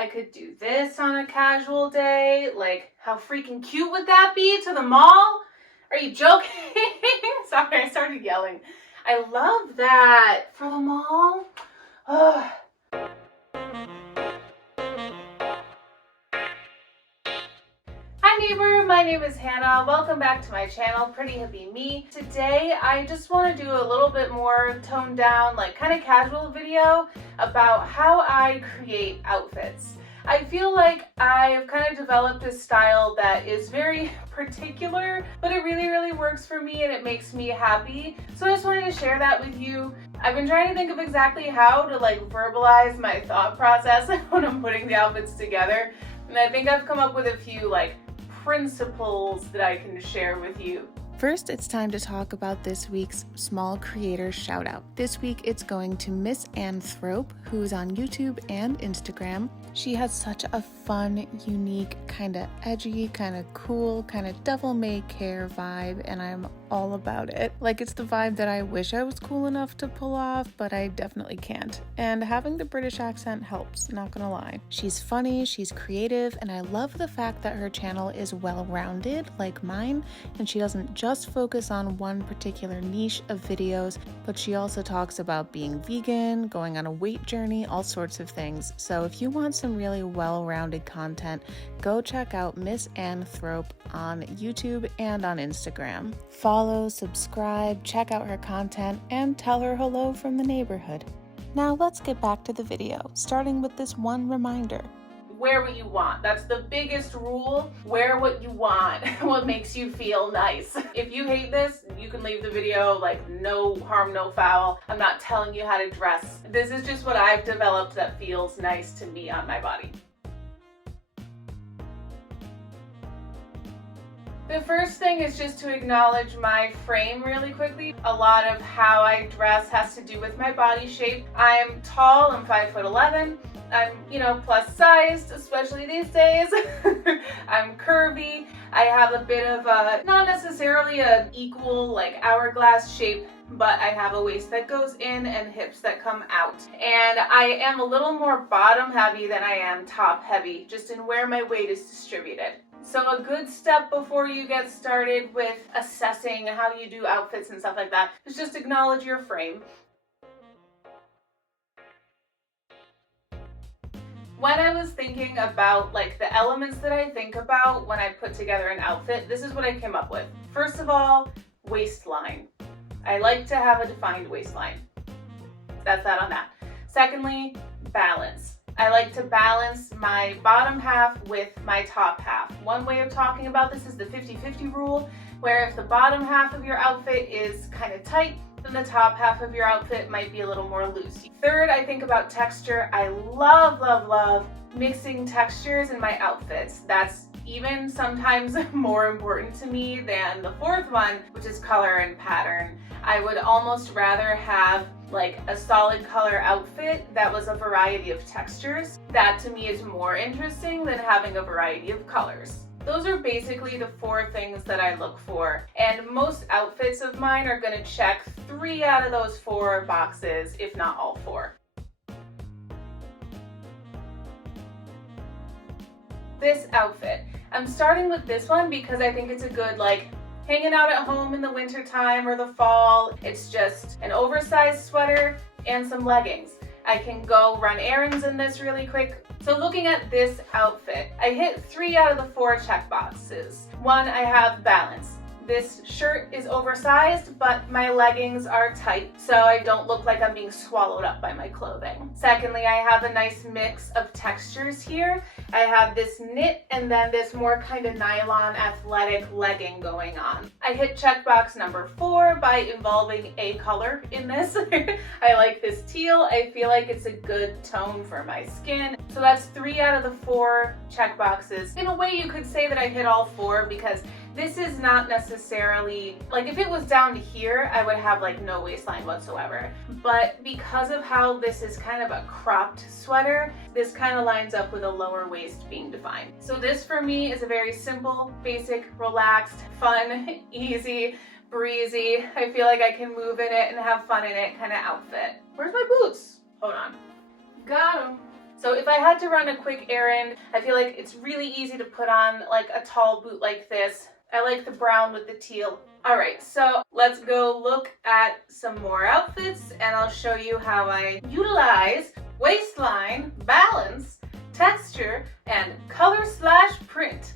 I could do this on a casual day. Like, how freaking cute would that be to the mall? Are you joking? Sorry, I started yelling. I love that for the mall. Ugh. Hi neighbor, my name is Hannah. Welcome back to my channel, Pretty Hippie Me. Today I just want to do a little bit more toned down, like kind of casual video about how I create outfits. I feel like I've kind of developed a style that is very particular, but it really works for me and it makes me happy. So I just wanted to share that with you. I've been trying to think of exactly how to like verbalize my thought process when I'm putting the outfits together. And I think I've come up with a few like principles that I can share with you. First, it's time to talk about this week's small creator shout out. This week, it's going to Miss Ann Thrope, who's on YouTube and Instagram. She has such a fun, unique, kind of edgy, kind of cool, kind of devil-may-care vibe, and I'm all about it. Like, it's the vibe that I wish I was cool enough to pull off, but I definitely can't. And having the British accent helps, not gonna lie. She's funny, she's creative, and I love the fact that her channel is well-rounded, like mine, and she doesn't just focus on one particular niche of videos, but she also talks about being vegan, going on a weight journey, all sorts of things. So if you want some really well-rounded content, go check out Miss Ann Thrope on YouTube and on Instagram. Follow, subscribe, check out her content, and tell her hello from the neighborhood. Now let's get back to the video, starting with this one reminder. Wear what you want. That's the biggest rule. Wear what you want, what makes you feel nice. If you hate this, you can leave the video, like no harm, no foul. I'm not telling you how to dress. This is just what I've developed that feels nice to me on my body. The first thing is just to acknowledge my frame really quickly. A lot of how I dress has to do with my body shape. I'm tall, I'm 5'11". I'm, plus sized, especially these days. I'm curvy. I have a bit of a, not necessarily an equal like hourglass shape, but I have a waist that goes in and hips that come out. And I am a little more bottom heavy than I am top heavy, just in where my weight is distributed. So a good step before you get started with assessing how you do outfits and stuff like that is just acknowledge your frame. When I was thinking about like the elements that I think about when I put together an outfit, this is what I came up with. First of all, waistline. I like to have a defined waistline. That's that on that. Secondly, balance. I like to balance my bottom half with my top half. One way of talking about this is the 50-50 rule, where if the bottom half of your outfit is kind of tight, then the top half of your outfit might be a little more loose. Third, I think about texture. I love mixing textures in my outfits. That's even sometimes more important to me than the fourth one, which is color and pattern. I would almost rather have like a solid color outfit that was a variety of textures. That to me is more interesting than having a variety of colors. Those are basically the four things that I look for, and most outfits of mine are going to check 3 out of those 4 boxes, if not all 4. This outfit. I'm starting with this one because I think it's a good like hanging out at home in the winter time or the fall. It's just an oversized sweater and some leggings. I can go run errands in this really quick. So looking at this outfit, I hit 3 out of the 4 check boxes. 1, I have balance. This shirt is oversized, but my leggings are tight, so I don't look like I'm being swallowed up by my clothing. Secondly, I have a nice mix of textures here. I have this knit and then this more kind of nylon athletic legging going on. I hit checkbox number 4 by involving a color in this. I like this teal. I feel like it's a good tone for my skin. So that's 3 out of the 4 checkboxes. In a way, you could say that I hit all 4 because this is not necessarily, like if it was down to here, I would have like no waistline whatsoever. But because of how this is kind of a cropped sweater, this kind of lines up with a lower waist being defined. So this for me is a very simple, basic, relaxed, fun, easy, breezy, I feel like I can move in it and have fun in it kind of outfit. Where's my boots? Hold on. Got them. So if I had to run a quick errand, I feel like it's really easy to put on like a tall boot like this. I like the brown with the teal. All right, so let's go look at some more outfits and I'll show you how I utilize waistline, balance, texture, and color/print.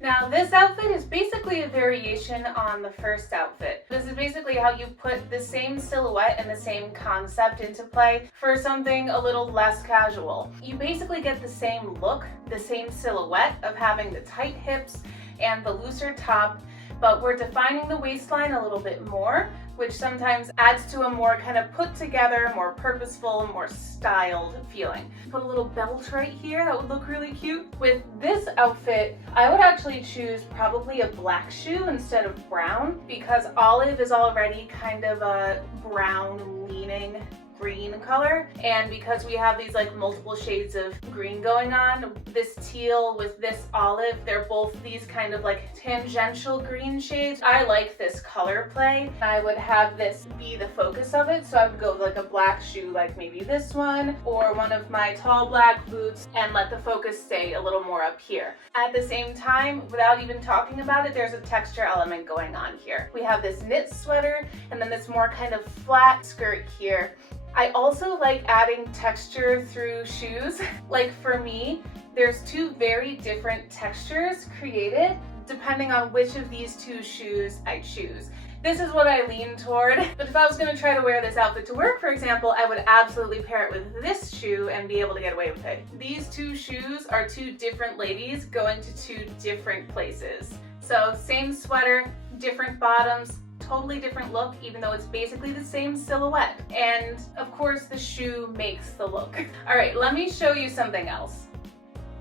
Now this outfit is basically a variation on the first outfit. This is basically how you put the same silhouette and the same concept into play for something a little less casual. You basically get the same look, the same silhouette of having the tight hips and the looser top, but we're defining the waistline a little bit more, which sometimes adds to a more kind of put together, more purposeful, more styled feeling. Put a little belt right here, that would look really cute. With this outfit, I would actually choose probably a black shoe instead of brown because olive is already kind of a brown leaning green color, and because we have these like multiple shades of green going on, this teal with this olive, they're both these kind of like tangential green shades. I like this color play. I would have this be the focus of it, so I would go with like a black shoe like maybe this one or one of my tall black boots and let the focus stay a little more up here. At the same time, without even talking about it, there's a texture element going on here. We have this knit sweater and then this more kind of flat skirt here. I also like adding texture through shoes. Like for me, there's two very different textures created depending on which of these two shoes I choose. This is what I lean toward, but if I was gonna try to wear this outfit to work, for example, I would absolutely pair it with this shoe and be able to get away with it. These two shoes are two different ladies going to two different places. So same sweater, different bottoms, totally different look, even though it's basically the same silhouette. And of course the shoe makes the look. All right, let me show you something else.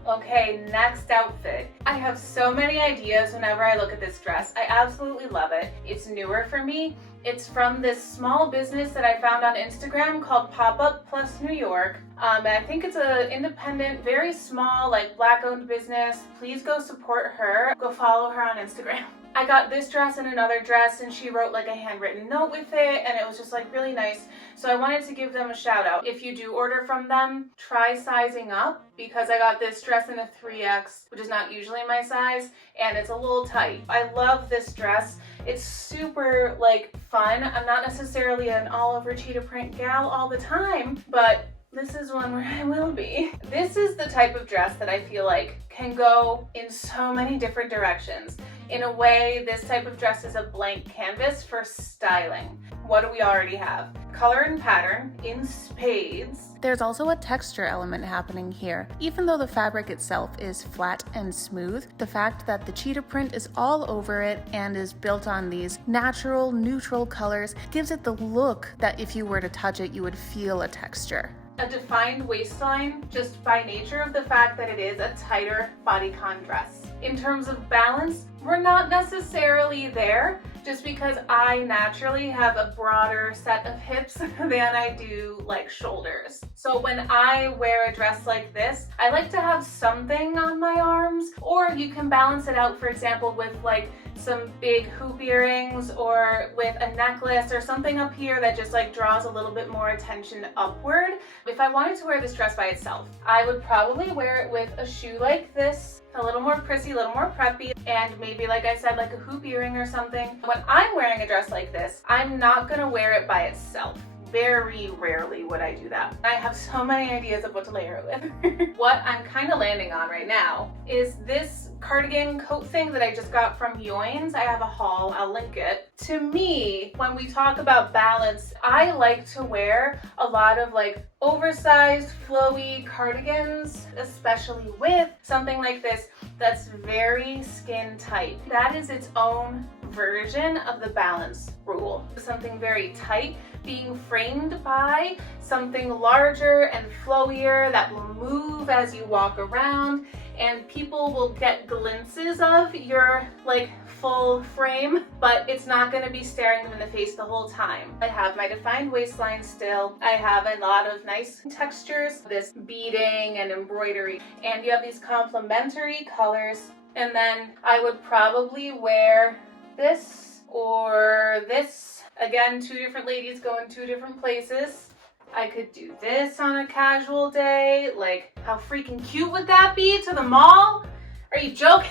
Okay, next outfit. I have so many ideas whenever I look at this dress. I absolutely love it. It's newer for me. It's from this small business that I found on Instagram called Pop-Up Plus New York. And I think it's an independent, very small, like Black-owned business. Please go support her. Go follow her on Instagram. I got this dress and another dress and she wrote like a handwritten note with it and it was just like really nice. So I wanted to give them a shout out. If you do order from them, try sizing up because I got this dress in a 3X, which is not usually my size, and it's a little tight. I love this dress. It's super like fun. I'm not necessarily an all over cheetah print gal all the time, but this is one where I will be. This is the type of dress that I feel like can go in so many different directions. In a way, this type of dress is a blank canvas for styling. What do we already have? Color and pattern in spades. There's also a texture element happening here. Even though the fabric itself is flat and smooth, the fact that the cheetah print is all over it and is built on these natural, neutral colors gives it the look that if you were to touch it, you would feel a texture. A defined waistline just by nature of the fact that it is a tighter bodycon dress. In terms of balance, we're not necessarily there just because I naturally have a broader set of hips than I do like shoulders. So when I wear a dress like this, I like to have something on my arms, or you can balance it out, for example, with like some big hoop earrings or with a necklace or something up here that just like draws a little bit more attention upward. If I wanted to wear this dress by itself, I would probably wear it with a shoe like this, a little more prissy, a little more preppy, and maybe, like I said, like a hoop earring or something. When I'm wearing a dress like this, I'm not gonna wear it by itself. Very rarely would I do that. I have so many ideas of what to layer it with. What I'm kind of landing on right now is this cardigan coat thing that I just got from Yoins. I have a haul, I'll link it. To me, when we talk about balance, I like to wear a lot of like oversized, flowy cardigans, especially with something like this that's very skin tight. That is its own version of the balance rule. Something very tight being framed by something larger and flowier that will move as you walk around, and people will get glimpses of your like full frame, but it's not going to be staring them in the face the whole time. I have my defined waistline still. I have a lot of nice textures, this beading and embroidery, and you have these complementary colors. And then I would probably wear this or this. Again, two different ladies going two different places. I could do this on a casual day. Like, how freaking cute would that be to the mall? Are you joking?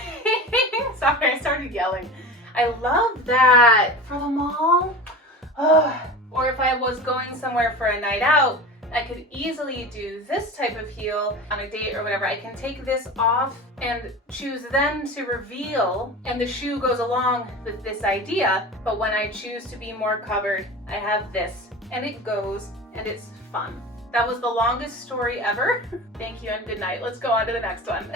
Sorry, I started yelling. I love that for the mall. Or if I was going somewhere for a night out, I could easily do this type of heel on a date or whatever. I can take this off and choose then to reveal, and the shoe goes along with this idea. But when I choose to be more covered, I have this, and it goes, and it's fun. That was the longest story ever. Thank you and good night. Let's go on to the next one.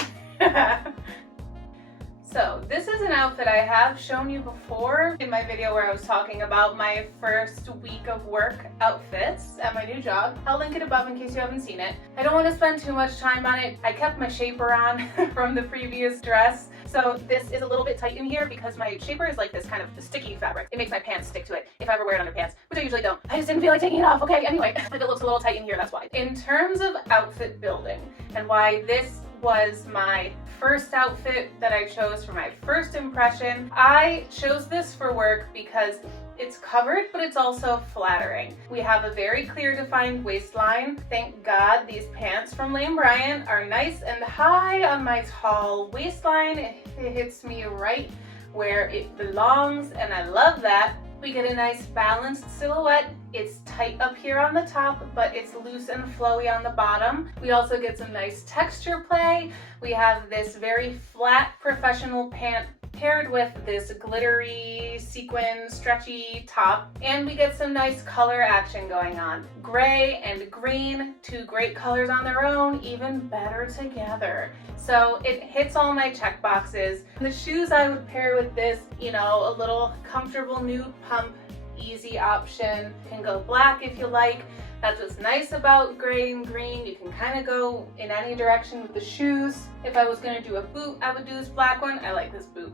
So this is an outfit I have shown you before in my video where I was talking about my first week of work outfits at my new job. I'll link it above in case you haven't seen it. I don't want to spend too much time on it. I kept my shaper on from the previous dress. So this is a little bit tight in here because my shaper is like this kind of sticky fabric. It makes my pants stick to it if I ever wear it under pants, which I usually don't. I just didn't feel like taking it off. Okay, anyway, if it looks a little tight in here, that's why. In terms of outfit building and why this was my first outfit that I chose for my first impression, I chose this for work because it's covered, but it's also flattering. We have a very clear defined waistline. Thank God these pants from Lane Bryant are nice and high on my tall waistline. It hits me right where it belongs, and I love that. We get a nice balanced silhouette. It's tight up here on the top, but it's loose and flowy on the bottom. We also get some nice texture play. We have this very flat professional pant paired with this glittery sequin stretchy top, and we get some nice color action going on. Gray and green, two great colors on their own, even better together. So it hits all my check boxes. The shoes I would pair with this, you know, a little comfortable nude pump, easy option. You can go black if you like. That's what's nice about gray and green. You can kind of go in any direction with the shoes. If I was going to do a boot, I would do this black one. I like this boot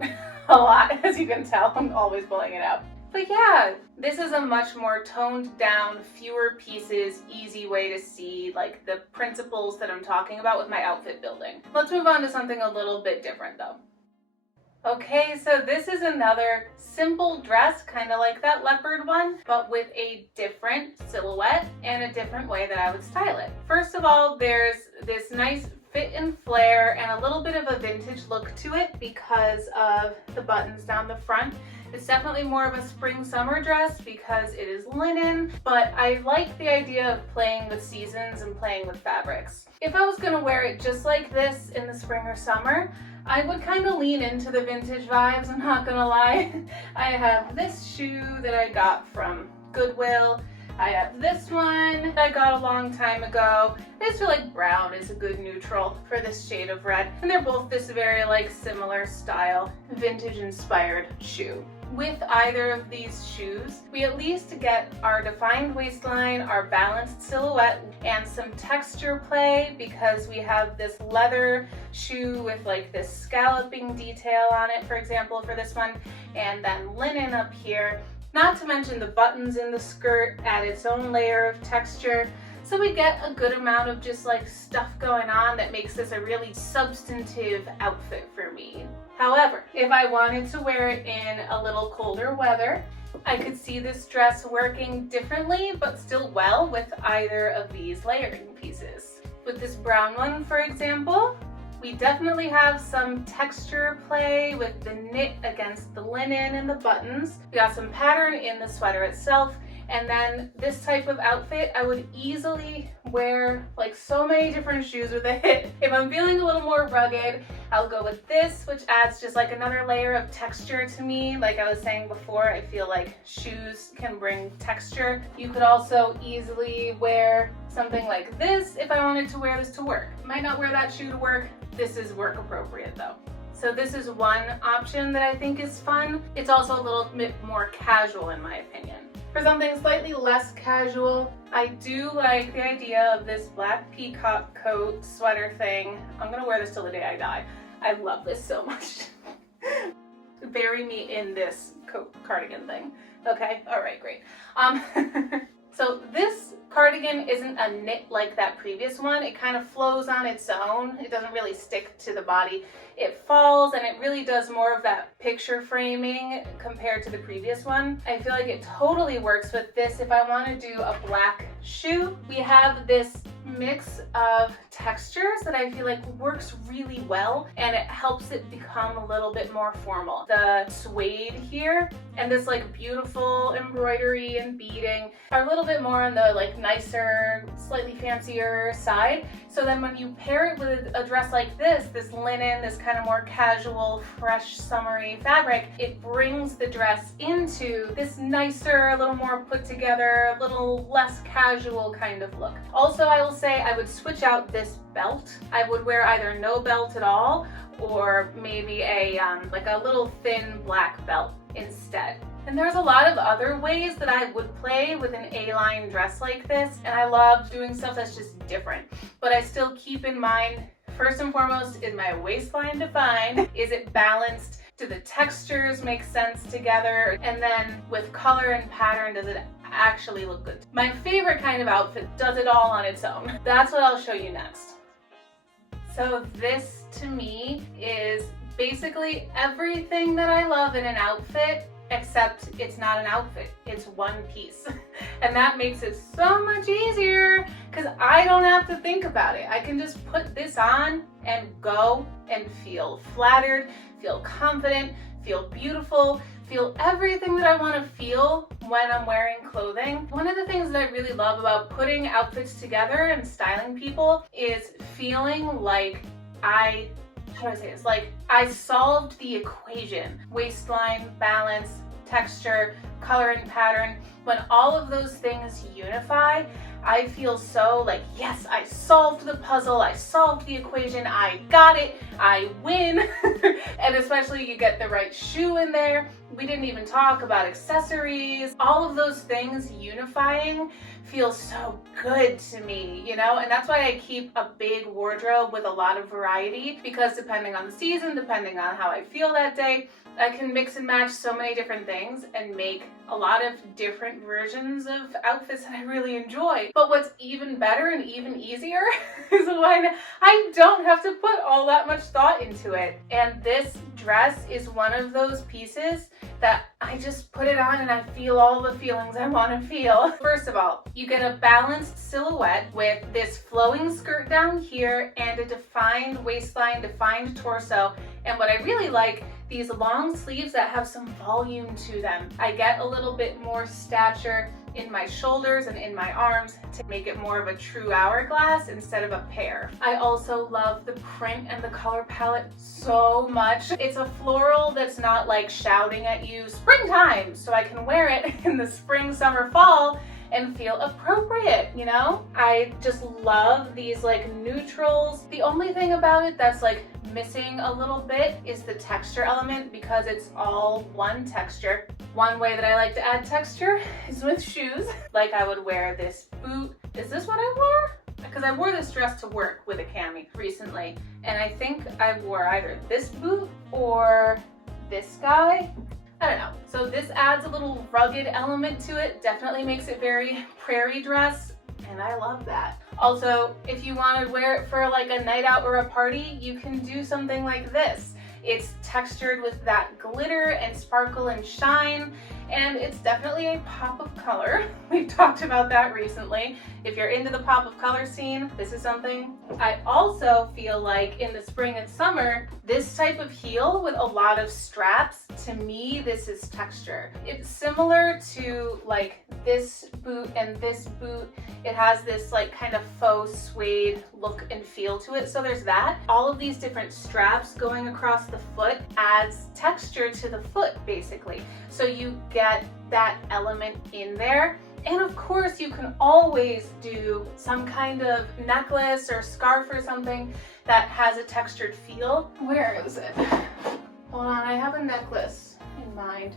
a lot, as you can tell. I'm always pulling it out. But yeah, this is a much more toned down, fewer pieces, easy way to see like the principles that I'm talking about with my outfit building. Let's move on to something a little bit different though. Okay, so this is another simple dress, kind of like that leopard one, but with a different silhouette and a different way that I would style it. First of all, there's this nice fit and flare and a little bit of a vintage look to it because of the buttons down the front. It's definitely more of a spring-summer dress because it is linen, but I like the idea of playing with seasons and playing with fabrics. If I was going to wear it just like this in the spring or summer, I would kind of lean into the vintage vibes, I'm not gonna lie. I have this shoe that I got from Goodwill. I have this one that I got a long time ago. I just feel like brown is a good neutral for this shade of red. And they're both this very like similar style, vintage inspired shoe. With either of these shoes, we at least get our defined waistline, our balanced silhouette, and some texture play because we have this leather shoe with like this scalloping detail on it, for example, for this one, and then linen up here. Not to mention the buttons in the skirt add its own layer of texture. So we get a good amount of just like stuff going on that makes this a really substantive outfit for me. However, if I wanted to wear it in a little colder weather, I could see this dress working differently, but still well with either of these layering pieces. With this brown one, for example, we definitely have some texture play with the knit against the linen and the buttons. We got some pattern in the sweater itself. And then this type of outfit, I would easily wear like so many different shoes with it. If I'm feeling a little more rugged, I'll go with this, which adds just like another layer of texture to me. Like I was saying before, I feel like shoes can bring texture. You could also easily wear something like this if I wanted to wear this to work. Might not wear that shoe to work. This is work appropriate though. So this is one option that I think is fun. It's also a little bit more casual in my opinion. For something slightly less casual, I do like the idea of this black peacock coat sweater thing. I'm gonna wear this till the day I die. I love this so much. Bury me in this coat cardigan thing. Okay, all right, great. So this cardigan isn't a knit like that previous one. It kind of flows on its own. It doesn't really stick to the body. It falls, and it really does more of that picture framing compared to the previous one. I feel like it totally works with this if I want to do a black shoe. We have this mix of textures that I feel like works really well, and it helps it become a little bit more formal. The suede here and this like beautiful embroidery and beading are a little bit more on the like nicer, slightly fancier side. So then when you pair it with a dress like this linen, this kind of more casual, fresh, summery fabric, it brings the dress into this nicer, a little more put together, a little less casual kind of look. Also, I will say I would switch out this belt. I would wear either no belt at all or maybe a like a little thin black belt instead. And there's a lot of other ways that I would play with an A-line dress like this, and I love doing stuff that's just different. But I still keep in mind, first and foremost, is my waistline defined? Is it balanced? Do the textures make sense together? And then with color and pattern, does it actually look good? My favorite kind of outfit does it all on its own. That's what I'll show you next. So this to me is basically everything that I love in an outfit, except it's not an outfit, it's one piece. And that makes it so much easier because I don't have to think about it. I can just put this on and go and feel flattered, feel confident, feel beautiful, feel everything that I want to feel when I'm wearing clothing. One of the things that I really love about putting outfits together and styling people is feeling like I solved the equation. Waistline, balance, texture, color and pattern. When all of those things unify, I feel so like, yes, I solved the puzzle, I solved the equation, I got it, I win. And especially you get the right shoe in there. We didn't even talk about accessories. All of those things unifying feels so good to me, you know? And that's why I keep a big wardrobe with a lot of variety, because depending on the season, depending on how I feel that day, I can mix and match so many different things and make a lot of different versions of outfits that I really enjoy. But what's even better and even easier is when I don't have to put all that much thought into it. And this dress is one of those pieces that I just put it on and I feel all the feelings I want to feel. First of all, you get a balanced silhouette with this flowing skirt down here and a defined waistline, defined torso. And what I really like, these long sleeves that have some volume to them. I get a little bit more stature in my shoulders and in my arms to make it more of a true hourglass instead of a pear. I also love the print and the color palette so much. It's a floral that's not like shouting at you, springtime, so I can wear it in the spring, summer, fall and feel appropriate, you know? I just love these like neutrals. The only thing about it that's like missing a little bit is the texture element, because it's all one texture. One way that I like to add texture is with shoes. Like I would wear this boot. Is this what I wore? Because I wore this dress to work with a cami recently, and I think I wore either this boot or this guy. I don't know. So this adds a little rugged element to it. Definitely makes it very prairie dress, and I love that. Also, if you want to wear it for like a night out or a party, you can do something like this. It's textured with that glitter and sparkle and shine, and it's definitely a pop of color. We've talked about that recently. If you're into the pop of color scene, this is something. I also feel like in the spring and summer, this type of heel with a lot of straps, to me, this is texture. It's similar to like this boot and this boot. It has this like kind of faux suede look and feel to it. So there's that. All of these different straps going across the foot adds texture to the foot, basically. So you get that element in there. And of course, you can always do some kind of necklace or scarf or something that has a textured feel. Where is it? Hold on, I have a necklace in mind.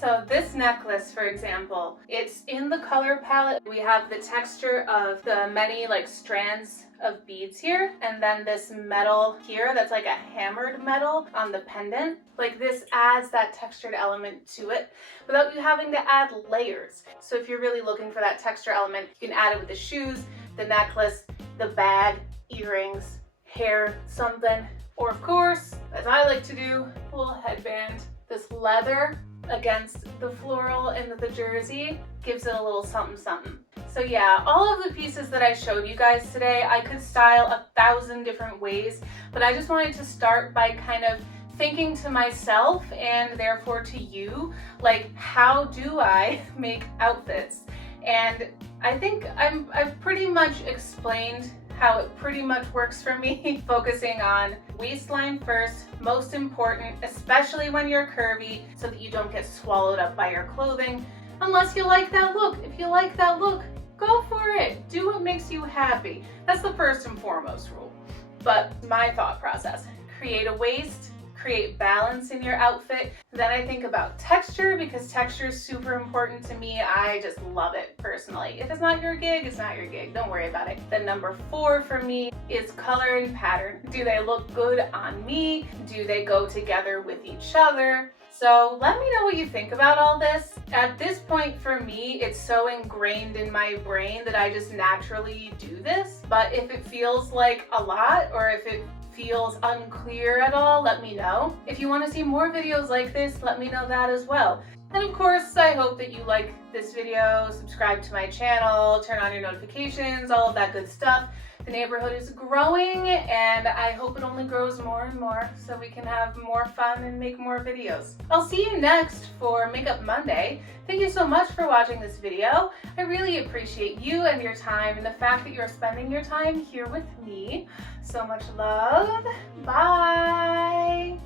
So this necklace, for example, it's in the color palette. We have the texture of the many like strands of beads here, and then this metal here that's like a hammered metal on the pendant. Like this adds that textured element to it without you having to add layers. So if you're really looking for that texture element, you can add it with the shoes, the necklace, the bag, earrings, hair, something. Or of course, as I like to do, a little headband. This leather against the floral and the jersey gives it a little something something. So yeah, all of the pieces that I showed you guys today, I could style 1,000 different ways, but I just wanted to start by kind of thinking to myself and therefore to you, like, how do I make outfits? And I think I've pretty much explained how it pretty much works for me, focusing on waistline first, most important, especially when you're curvy, so that you don't get swallowed up by your clothing, unless you like that look. If you like that look, go for it. Do what makes you happy. That's the first and foremost rule. But my thought process, create a waist, create balance in your outfit. Then I think about texture, because texture is super important to me. I just love it personally. If it's not your gig, it's not your gig. Don't worry about it. Then number 4 for me is color and pattern. Do they look good on me? Do they go together with each other? So let me know what you think about all this. At this point for me, it's so ingrained in my brain that I just naturally do this. But if it feels like a lot, or if it feels unclear at all, let me know. If you want to see more videos like this, let me know that as well. And of course, I hope that you like this video, subscribe to my channel, turn on your notifications, all of that good stuff. The neighborhood is growing, and I hope it only grows more and more so we can have more fun and make more videos. I'll see you next for Makeup Monday. Thank you so much for watching this video. I really appreciate you and your time and the fact that you're spending your time here with me. So much love. Bye.